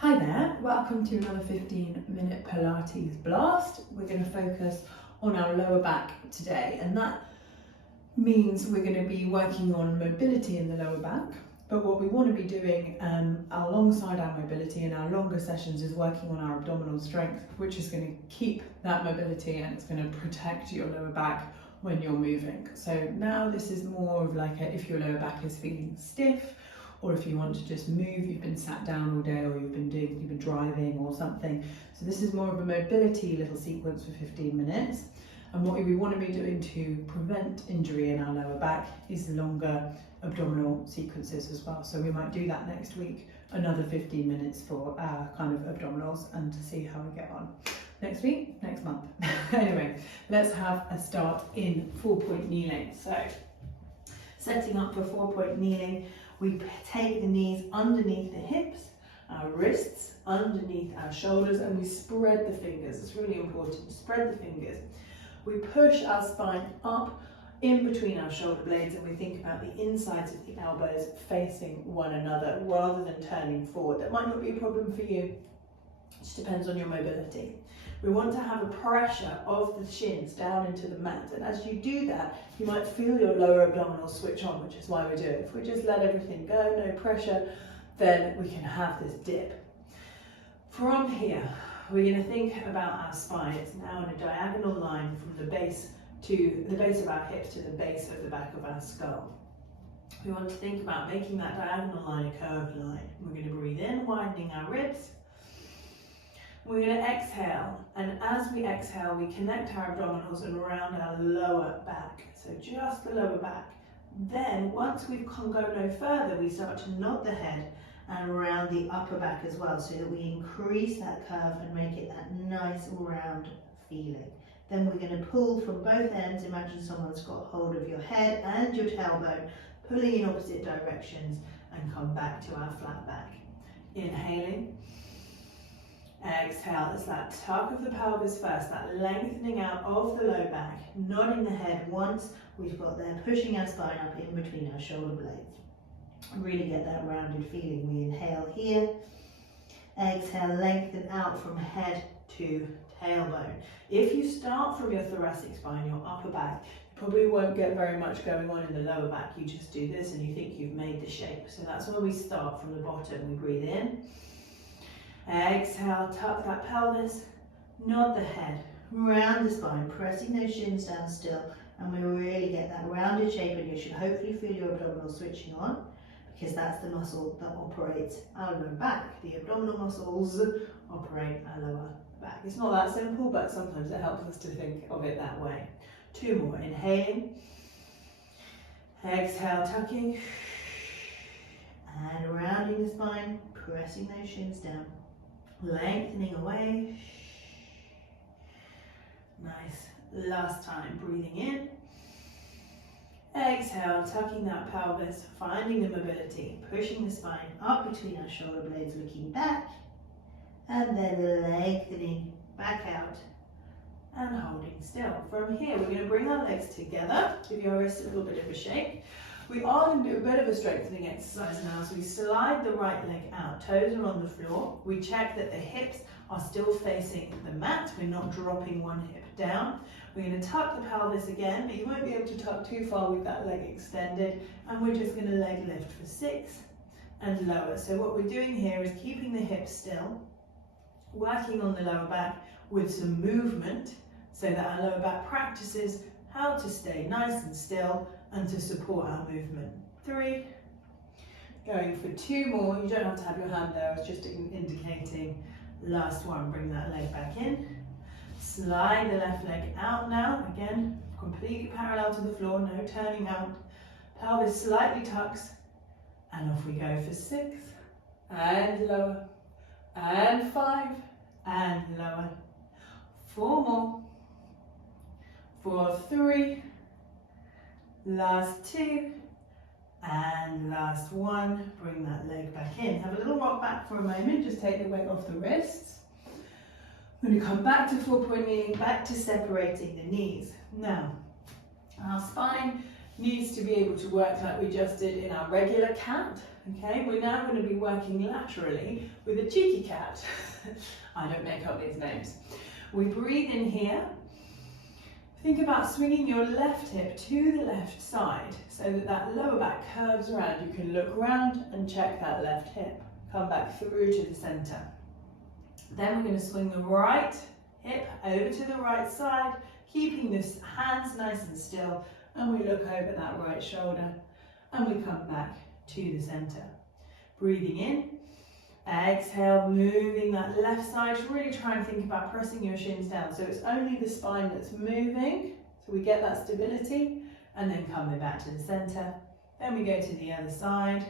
Hi there, welcome to another 15-minute Pilates blast. We're going to focus on our lower back today, and that means we're going to be working on mobility in the lower back. But what we want to be doing alongside our mobility in our longer sessions is working on our abdominal strength, which is going to keep that mobility and it's going to protect your lower back when you're moving. So now this is more of like if your lower back is feeling stiff, or if you want to just move, you've been sat down all day, or you've been driving or something. So this is more of a mobility little sequence for 15 minutes. And what we want to be doing to prevent injury in our lower back is longer abdominal sequences as well. So we might do that next week, another 15 minutes for our kind of abdominals, and to see how we get on. Next week, next month. Anyway, let's have a start in 4-point kneeling. So setting up for 4-point kneeling, we take the knees underneath the hips, our wrists underneath our shoulders, and we spread the fingers. It's really important, spread the fingers. We push our spine up in between our shoulder blades, and we think about the insides of the elbows facing one another rather than turning forward. That might not be a problem for you, it just depends on your mobility. We want to have a pressure of the shins down into the mat, and as you do that, you might feel your lower abdominals switch on, which is why we do it. If we just let everything go, no pressure, then we can have this dip. From here, we're going to think about our spine. It's now in a diagonal line from the base of our hips to the base of the back of our skull. We want to think about making that diagonal line a curved line. We're going to breathe in, widening our ribs. We're going to exhale, and as we exhale, we connect our abdominals and around our lower back. So just the lower back. Then, once we've go no further, we start to nod the head and around the upper back as well, so that we increase that curve and make it that nice round feeling. Then we're going to pull from both ends. Imagine someone's got hold of your head and your tailbone, pulling in opposite directions, and come back to our flat back. Inhaling. Exhale, it's that tuck of the pelvis first, that lengthening out of the low back, nodding the head once we've got there, pushing our spine up in between our shoulder blades. Really get that rounded feeling. We inhale here, exhale, lengthen out from head to tailbone. If you start from your thoracic spine, your upper back, you probably won't get very much going on in the lower back. You just do this and you think you've made the shape. So that's where we start from the bottom. We breathe in. Exhale, tuck that pelvis, nod the head, round the spine, pressing those shins down still, and we really get that rounded shape, and you should hopefully feel your abdominals switching on, because that's the muscle that operates our lower back. The abdominal muscles operate our lower back. It's not that simple, but sometimes it helps us to think of it that way. 2 more, inhaling, exhale, tucking, and rounding the spine, pressing those shins down. Lengthening away. Nice. Last time, breathing in. Exhale, tucking that pelvis, finding the mobility, pushing the spine up between our shoulder blades, looking back, and then lengthening back out and holding still. From here, we're going to bring our legs together, give your wrists a little bit of a shake. We are going to do a bit of a strengthening exercise now, so we slide the right leg out, toes are on the floor. We check that the hips are still facing the mat, we're not dropping one hip down. We're going to tuck the pelvis again, but you won't be able to tuck too far with that leg extended, and we're just going to leg lift for 6 and lower. So what we're doing here is keeping the hips still, working on the lower back with some movement, so that our lower back practices how to stay nice and still and to support our movement. 3, going for 2 more. You don't have to have your hand there, I was just indicating. Last one, bring that leg back in. Slide the left leg out now, again, completely parallel to the floor, no turning out. Pelvis slightly tucks, and off we go for 6, and lower, and 5, and lower. 4 more, for 3, last 2, and last 1. Bring that leg back in. Have a little rock back for a moment, just take the weight off the wrists. When you come back to 4-point kneeling, back to separating the knees. Now, our spine needs to be able to work like we just did in our regular cat. Okay, we're now going to be working laterally with a cheeky cat. I don't make up these names. We breathe in here. Think about swinging your left hip to the left side so that that lower back curves around. You can look around and check that left hip. Come back through to the center. Then we're going to swing the right hip over to the right side, keeping the hands nice and still, and we look over that right shoulder and we come back to the center. Breathing in, exhale, moving that left side. Really try and think about pressing your shins down so it's only the spine that's moving, so we get that stability, and then coming back to the center. Then we go to the other side.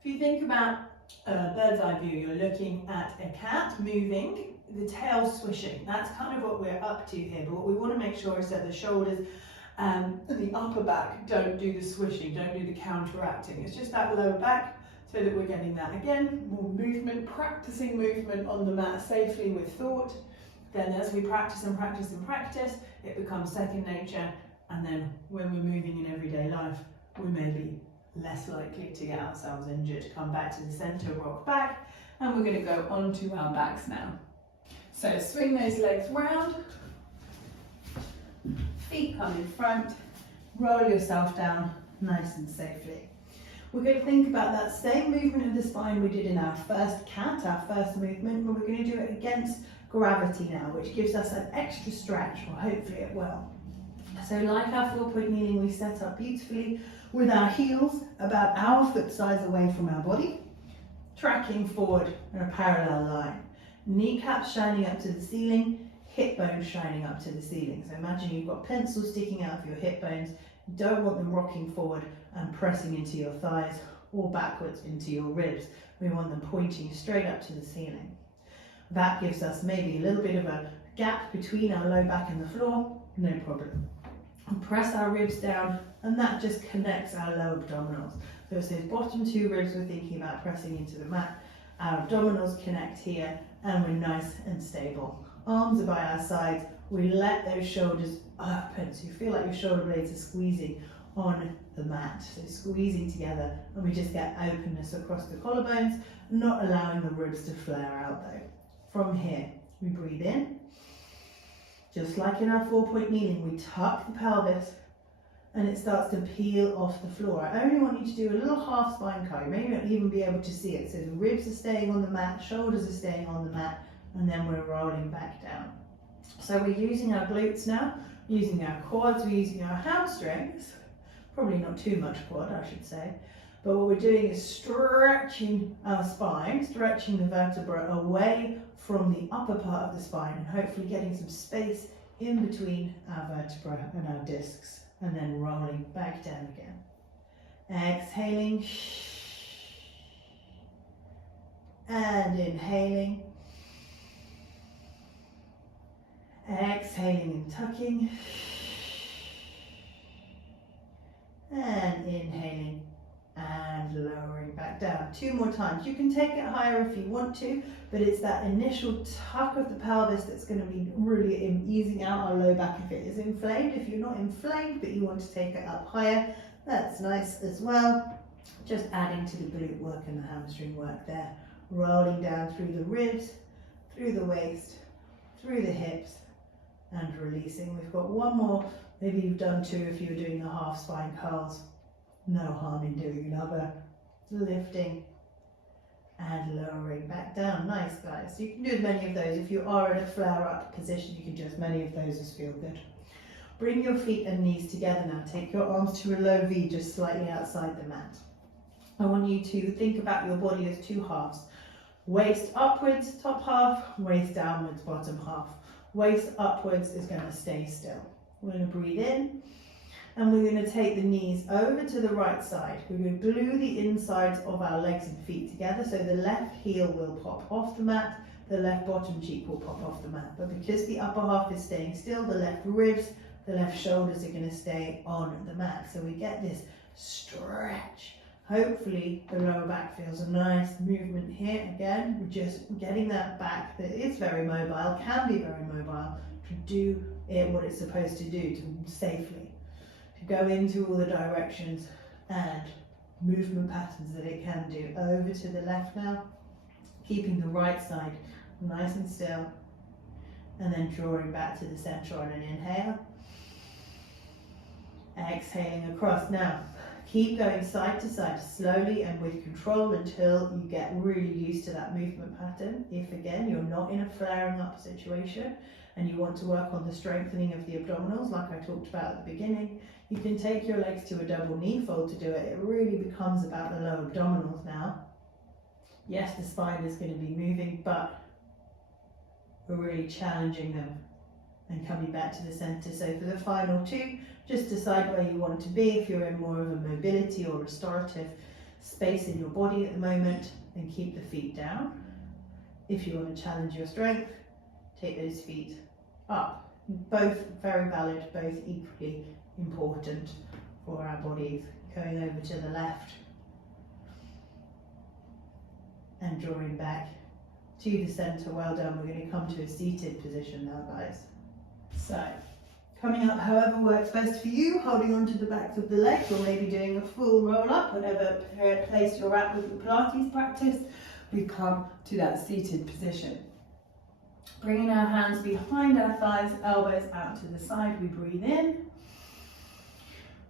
If you think about bird's eye view, you're looking at a cat moving, the tail swishing. That's kind of what we're up to here, but what we want to make sure is that the shoulders and the upper back don't do the swishing, don't do the counteracting. It's just that lower back so that we're getting that again, more movement, practicing movement on the mat safely with thought. Then as we practice and practice and practice, it becomes second nature, and then when we're moving in everyday life, we may be less likely to get ourselves injured. Come back to the center, rock back, and we're going to go onto our backs now. So swing those legs round, feet come in front, roll yourself down nice and safely. We're going to think about that same movement of the spine we did in our first cat, our first movement, but we're going to do it against gravity now, which gives us an extra stretch, or hopefully it will. So like our 4-point kneeling, we set up beautifully with our heels about our foot size away from our body, tracking forward in a parallel line. Kneecaps shining up to the ceiling, hip bones shining up to the ceiling. So imagine you've got pencils sticking out of your hip bones. You don't want them rocking forward and pressing into your thighs or backwards into your ribs. We want them pointing straight up to the ceiling. That gives us maybe a little bit of a gap between our low back and the floor, no problem. And press our ribs down, and that just connects our lower abdominals. So it's those bottom two ribs we're thinking about pressing into the mat. Our abdominals connect here, and we're nice and stable. Arms are by our sides. We let those shoulders open, so you feel like your shoulder blades are squeezing on the mat. So squeezing together, and we just get openness across the collarbones, not allowing the ribs to flare out though. From here, we breathe in. Just like in our 4-point kneeling, we tuck the pelvis and it starts to peel off the floor. I only want you to do a little half spine curl. You may not even be able to see it. So the ribs are staying on the mat, shoulders are staying on the mat, and then we're rolling back down. So we're using our glutes now, using our quads, we're using our hamstrings. Probably not too much quad, I should say. But what we're doing is stretching our spine, stretching the vertebra away from the upper part of the spine, and hopefully getting some space in between our vertebra and our discs, and then rolling back down again. Exhaling and inhaling. Exhaling and tucking. And inhaling and lowering back down. 2 more times. You can take it higher if you want to, but it's that initial tuck of the pelvis that's going to be really easing out our low back if it is inflamed. If you're not inflamed but you want to take it up higher, that's nice as well. Just adding to the glute work and the hamstring work there. Rolling down through the ribs, through the waist, through the hips, and releasing. We've got one more. Maybe you've done 2 if you're doing the half spine curls. No harm in doing another. Lifting and lowering back down. Nice, guys. You can do as many of those. If you are in a flare up position, you can do as many of those as feel good. Bring your feet and knees together now. Take your arms to a low V, just slightly outside the mat. I want you to think about your body as 2 halves. Waist upwards, top half. Waist downwards, bottom half. Waist upwards is going to stay still. We're going to breathe in, and we're going to take the knees over to the right side. We're going to glue the insides of our legs and feet together, so the left heel will pop off the mat, the left bottom cheek will pop off the mat. But because the upper half is staying still, the left ribs, the left shoulders are going to stay on the mat. So we get this stretch. Hopefully the lower back feels a nice movement here. Again, we're just getting that back that is very mobile, can be very mobile, to do it what it's supposed to do, to safely, to go into all the directions and movement patterns that it can do. Over to the left now, keeping the right side nice and still, and then drawing back to the center on an inhale. Exhaling across. Now, keep going side to side slowly and with control until you get really used to that movement pattern. If again, you're not in a flaring up situation and you want to work on the strengthening of the abdominals like I talked about at the beginning, you can take your legs to a double knee fold to do it. It really becomes about the lower abdominals now. Yes, the spine is going to be moving, but we're really challenging them and coming back to the center. So for the final two, just decide where you want to be. If you're in more of a mobility or restorative space in your body at the moment, then keep the feet down. If you want to challenge your strength, take those feet up. Both very valid, both equally important for our bodies. Going over to the left and drawing back to the center. Well done. We're going to come to a seated position now, guys. So, coming up however works best for you, holding onto the backs of the legs or maybe doing a full roll up, whatever place you're at with the Pilates practice, we come to that seated position. Bringing our hands behind our thighs, elbows out to the side, we breathe in.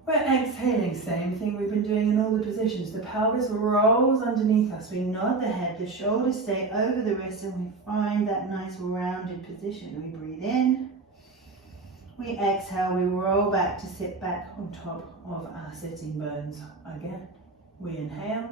We're exhaling, same thing we've been doing in all the positions. The pelvis rolls underneath us, we nod the head, the shoulders stay over the wrists, and we find that nice rounded position. We breathe in. We exhale, we roll back to sit back on top of our sitting bones again. We inhale.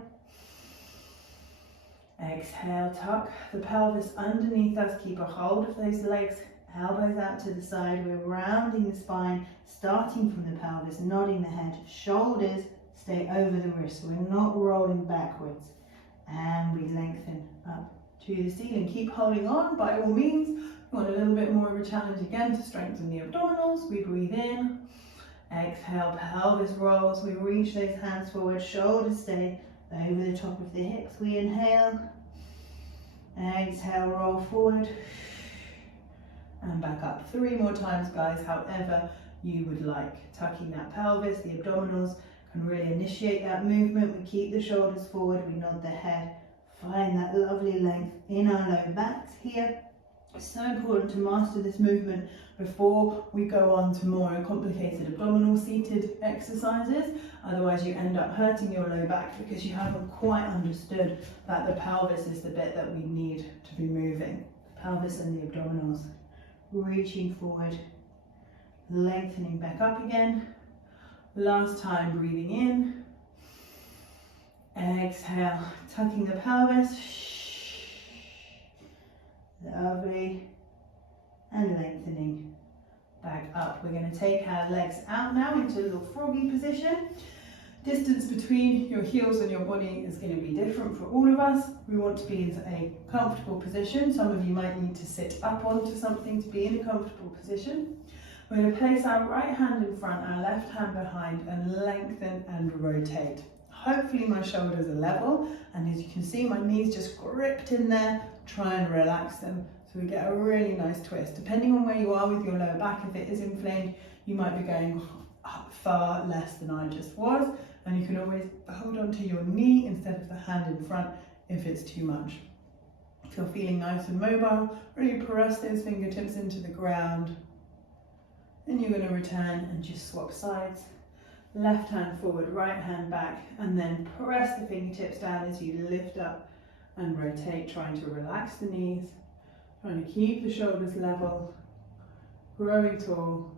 Exhale, tuck the pelvis underneath us, keep a hold of those legs, elbows out to the side. We're rounding the spine, starting from the pelvis, nodding the head, shoulders stay over the wrists. We're not rolling backwards. And we lengthen up to the ceiling. Keep holding on by all means. We want a little bit more of a challenge again to strengthen the abdominals. We breathe in, exhale, pelvis rolls. We reach those hands forward, shoulders stay over the top of the hips. We inhale, exhale, roll forward, and back up. 3 more times, guys, however you would like. Tucking that pelvis, the abdominals can really initiate that movement. We keep the shoulders forward, we nod the head, find that lovely length in our low backs here. It's so important to master this movement before we go on to more complicated abdominal seated exercises. Otherwise you end up hurting your low back because you haven't quite understood that the pelvis is the bit that we need to be moving. The pelvis and the abdominals. Reaching forward, lengthening back up again. Last time, breathing in. Exhale, tucking the pelvis. Lovely. And lengthening back up. We're going to take our legs out now into a little froggy position. Distance between your heels and your body is going to be different for all of us. We want to be in a comfortable position. Some of you might need to sit up onto something to be in a comfortable position. We're going to place our right hand in front, our left hand behind, and lengthen and rotate. Hopefully my shoulders are level, and as you can see, my knees just gripped in there. Try and relax them so we get a really nice twist. Depending on where you are with your lower back, if it is inflamed, you might be going up far less than I just was, and you can always hold on to your knee instead of the hand in front if it's too much. If you're feeling nice and mobile, really press those fingertips into the ground. Then you're going to return and just swap sides. Left hand forward, right hand back, and then press the fingertips down as you lift up and rotate, trying to relax the knees, trying to keep the shoulders level, growing tall,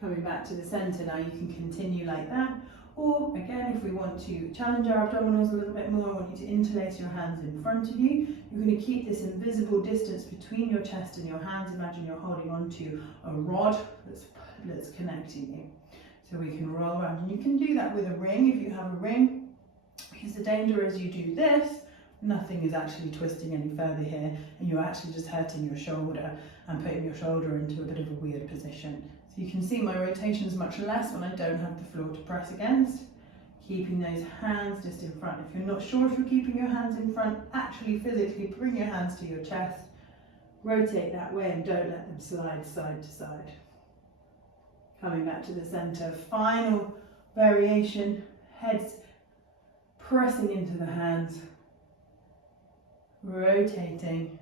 coming back to the center. Now you can continue like that, or again, if we want to challenge our abdominals a little bit more, I want you to interlace your hands in front of you. You're going to keep this invisible distance between your chest and your hands. Imagine you're holding onto a rod that's connecting you. So we can roll around, and you can do that with a ring if you have a ring, because the danger is you do this, nothing is actually twisting any further here, and you're actually just hurting your shoulder and putting your shoulder into a bit of a weird position. So you can see my rotation is much less when I don't have the floor to press against. Keeping those hands just in front. If you're not sure if you're keeping your hands in front, actually physically bring your hands to your chest, rotate that way, and don't let them slide side to side. Coming back to the center, final variation, heads pressing into the hands, rotating,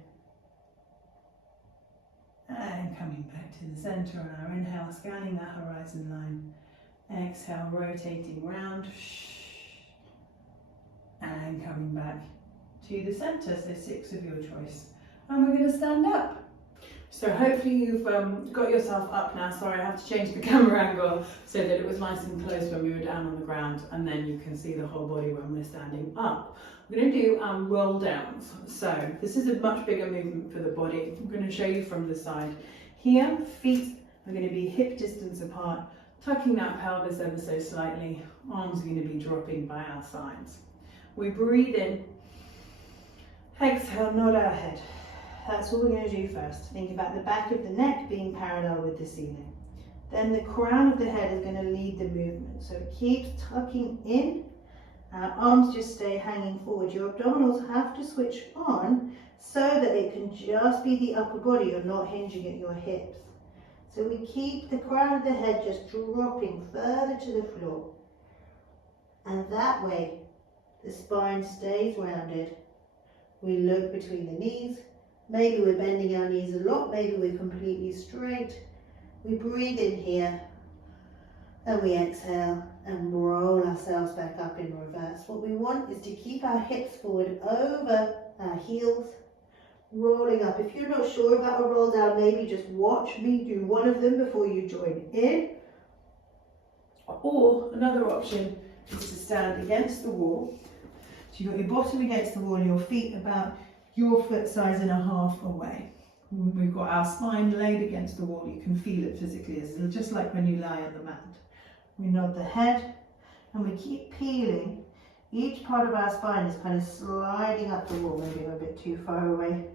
and coming back to the center on our inhale, scanning that horizon line. Exhale, rotating round, and coming back to the center, so 6 of your choice. And we're going to stand up. So hopefully you've got yourself up now. Sorry, I have to change the camera angle so that it was nice and close when we were down on the ground, and then you can see the whole body when we're standing up. We're going to do roll downs. So this is a much bigger movement for the body. I'm going to show you from the side. Here, feet are going to be hip distance apart, tucking that pelvis ever so slightly. Arms are going to be dropping by our sides. We breathe in. Exhale, nod our head. That's what we're going to do first. Think about the back of the neck being parallel with the ceiling. Then the crown of the head is going to lead the movement. So it keeps tucking in. Our arms just stay hanging forward. Your abdominals have to switch on so that it can just be the upper body. You're not hinging at your hips. So we keep the crown of the head just dropping further to the floor. And that way, the spine stays rounded. We look between the knees. Maybe we're bending our knees a lot, maybe we're completely straight. We breathe in here and we exhale and roll ourselves back up in reverse. What we want is to keep our hips forward over our heels, rolling up. If you're not sure about a roll down, maybe just watch me do one of them before you join in. Or another option is to stand against the wall. So you've got your bottom against the wall and your feet about your foot size and a half away. We've got our spine laid against the wall. You can feel it physically. It's just like when you lie on the mat. We nod the head and we keep peeling. Each part of our spine is kind of sliding up the wall, maybe a bit too far away.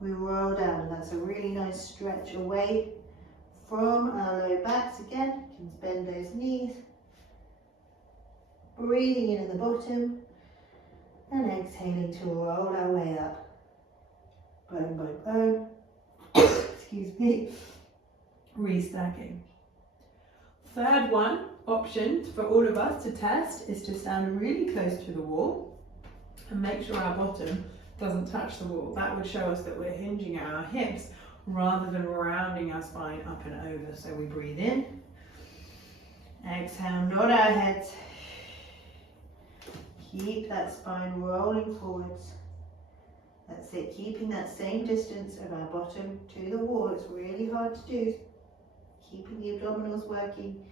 We roll down, and that's a really nice stretch away from our low backs again. You can bend those knees. Breathing in at the bottom. And exhaling to roll our way up, bone by bone, excuse me, restacking. Third option for all of us to test is to stand really close to the wall and make sure our bottom doesn't touch the wall. That would show us that we're hinging at our hips rather than rounding our spine up and over. So we breathe in, exhale, nod our heads. Keep that spine rolling forwards. That's it, keeping that same distance of our bottom to the wall. It's really hard to do. Keeping the abdominals working,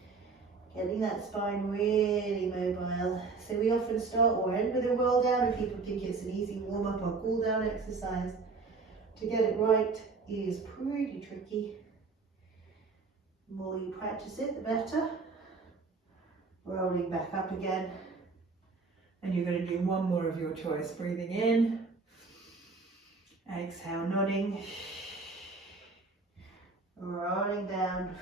getting that spine really mobile. So we often start or end with a roll down, and people think it's an easy warm up or cool down exercise. To get it right is pretty tricky. The more you practice it, the better. Rolling back up again. And you're going to do one more of your choice. Breathing in, exhale, nodding, rolling down.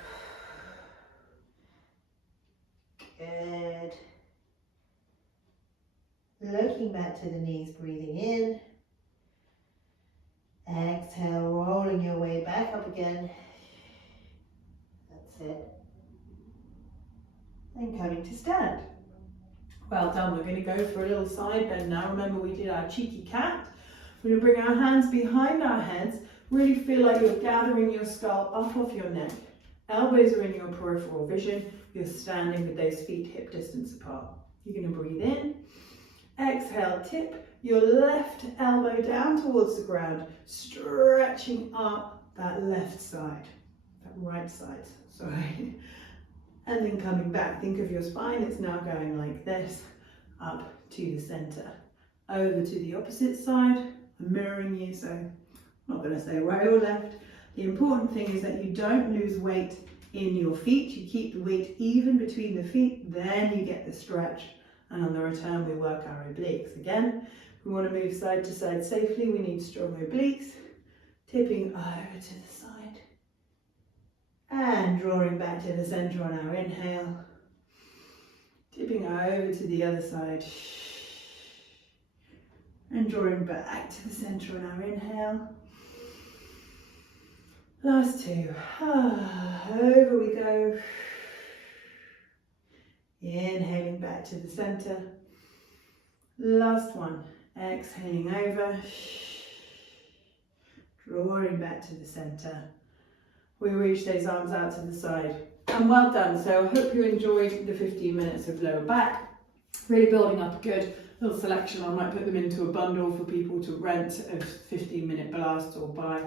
Good. Looking back to the knees, breathing in. Exhale, rolling your way back up again. That's it. And coming to stand. Well done. We're going to go for a little side bend now. Remember, we did our cheeky cat. We're going to bring our hands behind our heads. Really feel like you're gathering your skull up off your neck. Elbows are in your peripheral vision. You're standing with those feet hip distance apart. You're going to breathe in. Exhale, tip your left elbow down towards the ground, stretching up that left side, that right side, sorry. And then coming back, think of your spine, it's now going like this, up to the center, over to the opposite side. I'm mirroring you, so I'm not going to say right or left. The important thing is that you don't lose weight in your feet. You keep the weight even between the feet, then you get the stretch. And on the return, we work our obliques. Again, we want to move side to side safely. We need strong obliques. Tipping over to the side. And drawing back to the center on our inhale. Tipping over to the other side. And drawing back to the center on our inhale. Last two. Over we go. Inhaling back to the center. Last one. Exhaling over, drawing back to the centre. We reach those arms out to the side. And well done. So I hope you enjoyed the 15 minutes of lower back. Really building up a good little selection. I might put them into a bundle for people to rent a 15-minute blast or buy.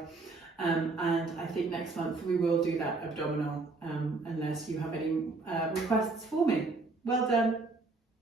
And I think next month we will do that abdominal, unless you have any requests for me. Well done.